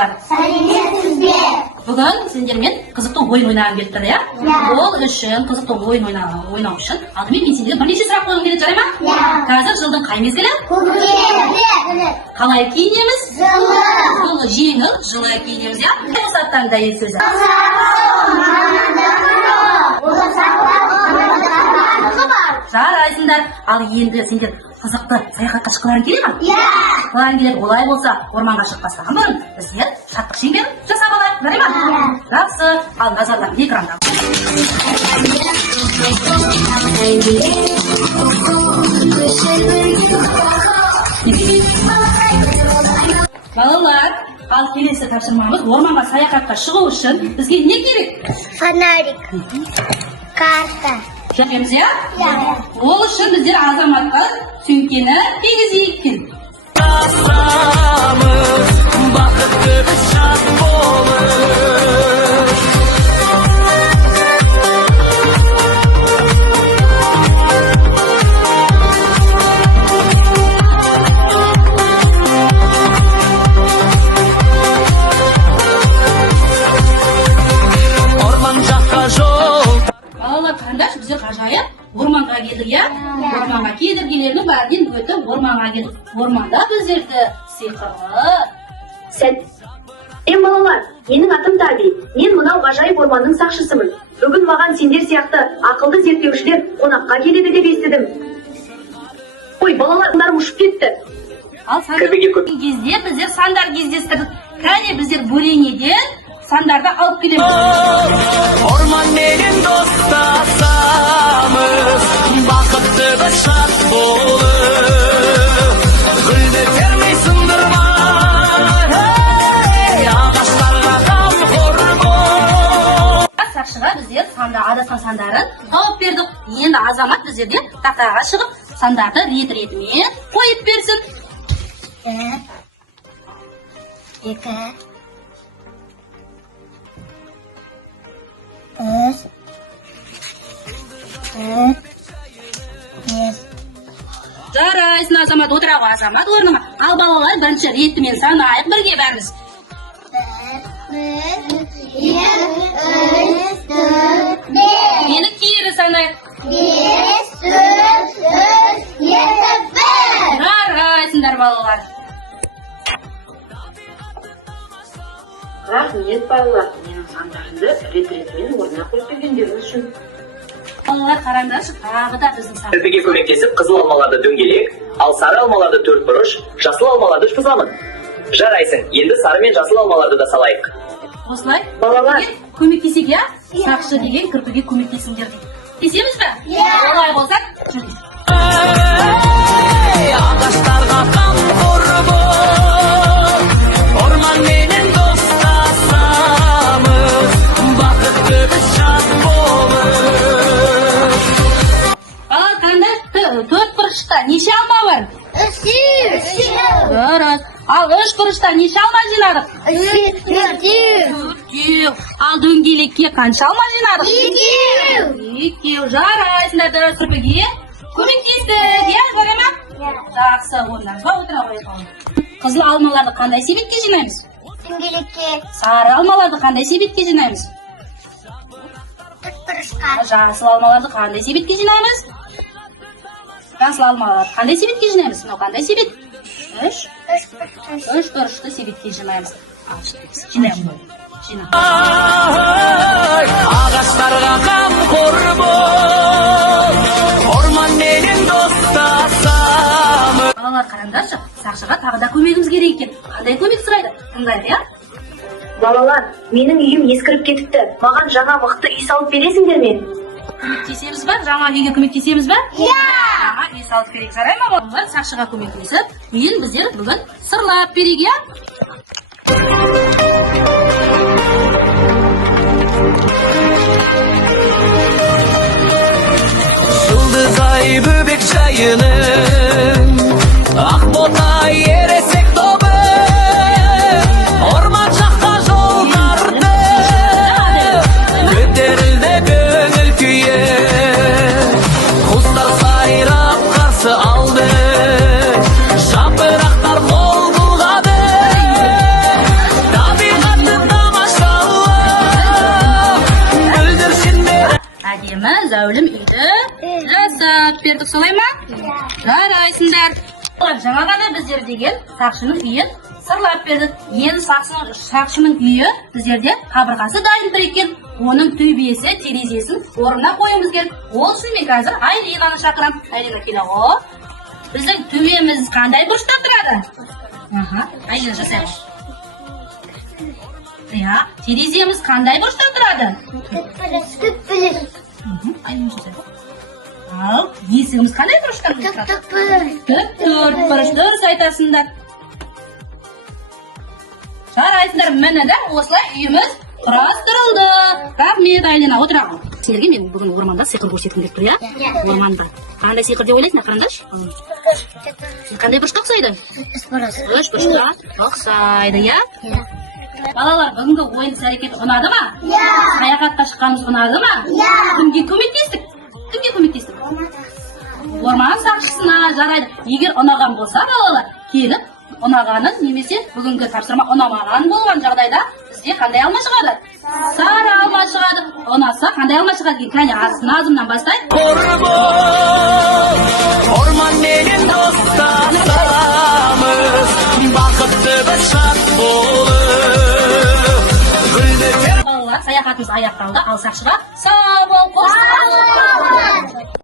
балалар? Сәлеметсізбе. Бүгін сендермен қызықты ойын ойнағым келіп тұр, иә? Ол үшін қызықты ойын ойнау үшін алдымен мен сендерге бірнеше сұрақ қойғым келеді, жарай ма? Қазір жылдың қай мезгілі? Көктем. Қалай киінеміз? Жылы. Жылы, жеңіл, жылы киінеміз, иә? Осы аттан дәйек сөзі. Жарайсыңдар. Ал енді сендер қызықты саяхатқа шыққыларың келе ме? Шыққыларың келеді. Олай болса, орманға шықпастан бұрын біздер шаттық шеңберін жасап алайық, жарай ма? Жақсы. Ал назарларың экранда. Балалар, ал келесі тапсырмамыз орманға саяхатқа шығу үшін бізге не керек? Фонарик. Карта. Жетеміз, иә? Ол үшін біздер азаматқа сөмкені кигізейік. Бақытты біз шат болып. Орман жаққа жол. Балалар, қараңдаршы, біздер ғажайып орманға келдік, иә? Орманға кедергілерінің бәрінен өтіп орманға келдік. Орманда біздерді сиқырлы Сәт. Балалар, менің атым Таби. Мен мынау ғажайып орманның сақшысымын. Бүгін маған сендер сияқты ақылды зерттеушілер қонаққа келеді деп естідім. Ой, балалар, ұндарым ұшып кетті. Ал сандар кезде біздер сандар кездестірдік. Кәне біздер бөренеден сандарды алып келеміз. Орман менен достасамыз, бақытты біз шат болып. Гүлді термей сындырмай, ағаштарға қамқор бол. Сақшыға біздер адасқан сандарын тауып бердік. Енді азамат біздерге тақтаға шығып, сандарды рет-ретімен қойып берсін. 2 3 4 5 Жарайсың, азамат, отыра ғой, азамат орныңа. Ал балалар, бірінші ретімен санайық бірге бәріміз. 1 2 3 4 5 Мені кері санайық. 5 4 3 2 1 Жарайсыңдар, балалар. Рахмет, балалар, менің сандарымды рет-ретімен орнына қойып бергендеріңіз үшін. Балалар, қараңдаршы, тағы да біздің сан. Бірге көмектесіп қызыл алмаларды дөңгелек, ал сары алмаларды төртбұрыш, жасыл алмаларды шұзамын. Жарайсың, енді сары мен жасыл алмаларды да салайық. Осылай, Балалар. көмектесек, иә? Сақшы деген кірпіге көмектесіңдер дейді. Кесеміз бе? Олай болса, жүріңіз. Ағаштарға қамқор бол. Орман менен достасамыз, бақытты біз шат болып. Ал қандай төрт бұрышта неше алма бар? 3 Дұрыс. Ал үш бұрышта неше алма жинадық? 4 Ал дөңгелекке қанша алма жинадық? 2 Жарайсыңдар, дұрыс кірпіге көмектестік, иә, жарай ма? Жақсы, орныңызға отыра қойыңыз. Қызыл алмаларды қандай себетке жинаймыз? дөңгелекке Сары алмаларды қандай себетке жинаймыз? тікбұрышқа Жасыл алмаларды қандай себетке жинаймыз? Жасыл алмаларды қандай себетке жинаймыз? Мынау қандай себет? Үш бұрышты себетке жинаймыз. Жинаймыз. Ағаштарға қамқор бол. Орман менен достасамыз. Балалар, қараңдаршы, сақшыға тағы да көмегіміз керек екен. Қандай көмек сұрайды? Тыңдайық, иә? Балалар, менің үйім ескіріп кетіпті. Маған жаңа мықты үй салып бересіңдер ме? Көмектесеміз ба? Жаңа үйге көмектесеміз ба? Жаңа үй салып керек, жарай ма? Балалар, сақшыға көмектесіп, үйін біздер бүгін сырлап берейік, иә? Жұлдызай бөбек жайының, ақ бота ересек тобы. Орман жаққа жол тарды, көтерілді көңіл күйі. Құстар сайрап қарсы алды, жапырақтар қол бұлғады. Жарай ма? Жарайсыңдар. Жаңа ғана біздер деген сақшының үйін сырлап бердік. Енді сақшының үйі біздерде қабырғасы дайын тұр екен. Оның төбесі, терезесін орнына қоюымыз керек. Ол үшін мен қазір Айлинаны шақырам. Айлина келе ғой. Біздің төбеміз қандай бұрышта тұрады? Айлина жасай ғой. Ja, тереземіз қандай бұрышта тұрады? Айлина жасай ғой. Ал, есігіміз қандай бұрышта тұрады? Төрт бұрыш, дұрыс айтасыңдар. Жарайсыңдар, міне де осылай үйіміз құрастырылды. Рахмет, Айлина, отыра ғой. Сендерге мен бүгін орманда сиқыр көрсеткім келіп тұр, иә? Орманда. Қандай сиқыр деп ойлайсың, қарындаш? Қандай бұрышқа ұқсайды? Үш бұрышқа ұқсайды, иә? Балалар, бүгінгі ойын әрекет ұнады ма? Иә. Саяхатқа шыққанымыз ұнады ма? Иә. Кімге көмектестік? Орман сақшысына. Жарайды. Егер ұнаған болса, балалар, келіп ұнағанын немесе бүгінгі тапсырма ұнамаған болған жағдайда бізде қандай алма шығады? Сары алма шығады. Ұнаса қандай алма шығады? Кәне азымнан бастайық. Orman menен dostlaşamız, бақытты біз шат болып. Балалар, саяхатымыз аяқталды. Ал сақшыға сау бол.